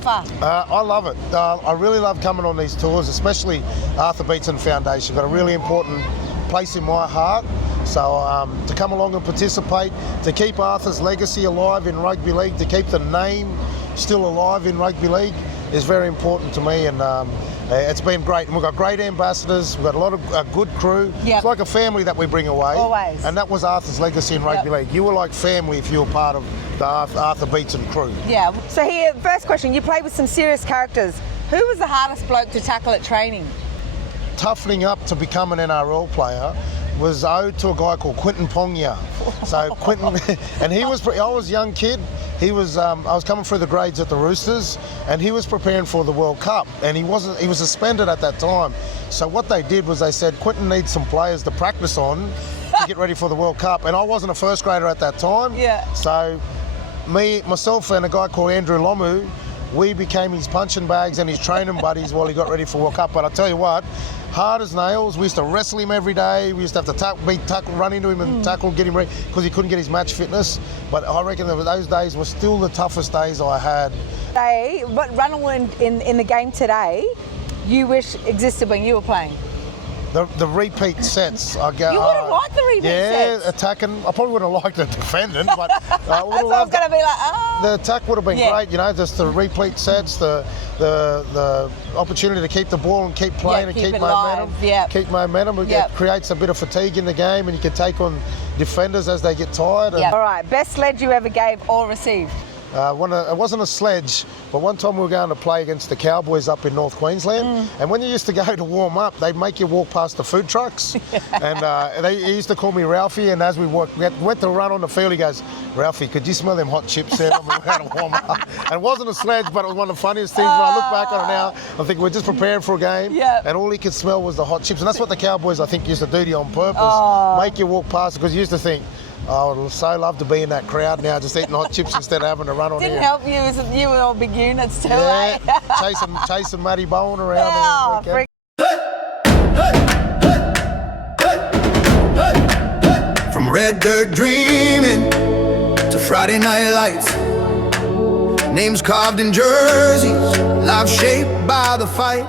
so far? I love it. I really love coming on these tours, especially Arthur Beetson Foundation. Got a really important place in my heart. So to come along and participate, to keep Arthur's legacy alive in rugby league, to keep the name still alive in rugby league is very important to me, and it's been great. And we've got great ambassadors, we've got a lot of a good crew. Yep. It's like a family that we bring away. Always. And that was Arthur's legacy in rugby league. You were like family if you were part of the Arthur Beetson crew. Yeah. So here, first question, you played with some serious characters. Who was the hardest bloke to tackle at training? Toughening up to become an NRL player was owed to a guy called Quinton Pongia. So Quinton, and he was, I was a young kid, he was, I was coming through the grades at the Roosters, and he was preparing for the World Cup, and he was suspended at that time. So what they did was they said, Quinton needs some players to practice on to get ready for the World Cup, and I wasn't a first grader at that time. Yeah. So myself and a guy called Andrew Lomu, we became his punching bags and his training buddies while he got ready for World Cup. But I tell you what, hard as nails. We used to wrestle him every day. We used to have to run into him and tackle, get him ready, because he couldn't get his match fitness. But I reckon that those days were still the toughest days I had. What run in the game today you wish existed when you were playing? The repeat sets. I go, You would have liked the repeat sets. Yeah, attacking. I probably would have liked the defending, but I would have I was loved going to be like, oh. The attack would have been great, you know, just the repeat sets, the opportunity to keep the ball and keep playing and keep momentum. Keep momentum. It creates a bit of fatigue in the game, and you can take on defenders as they get tired. All right, best sledge you ever gave or received? It wasn't a sledge, but one time we were going to play against the Cowboys up in North Queensland, and when you used to go to warm up, they'd make you walk past the food trucks, and he used to call me Ralphie, and as we went to run on the field, he goes, Ralphie, could you smell them hot chips there when we were going to warm up? And it wasn't a sledge, but it was one of the funniest things. When I look back on it now, I think we're just preparing for a game, and all he could smell was the hot chips, and that's what the Cowboys, I think, used to do to you on purpose, make you walk past, because you used to think, I would so love to be in that crowd now, just eating hot chips instead of having to run on here. Didn't help you, as you were all big units too, chasing Matty Bowen around. From red dirt dreaming to Friday night lights, names carved in jerseys, lives shaped by the fight.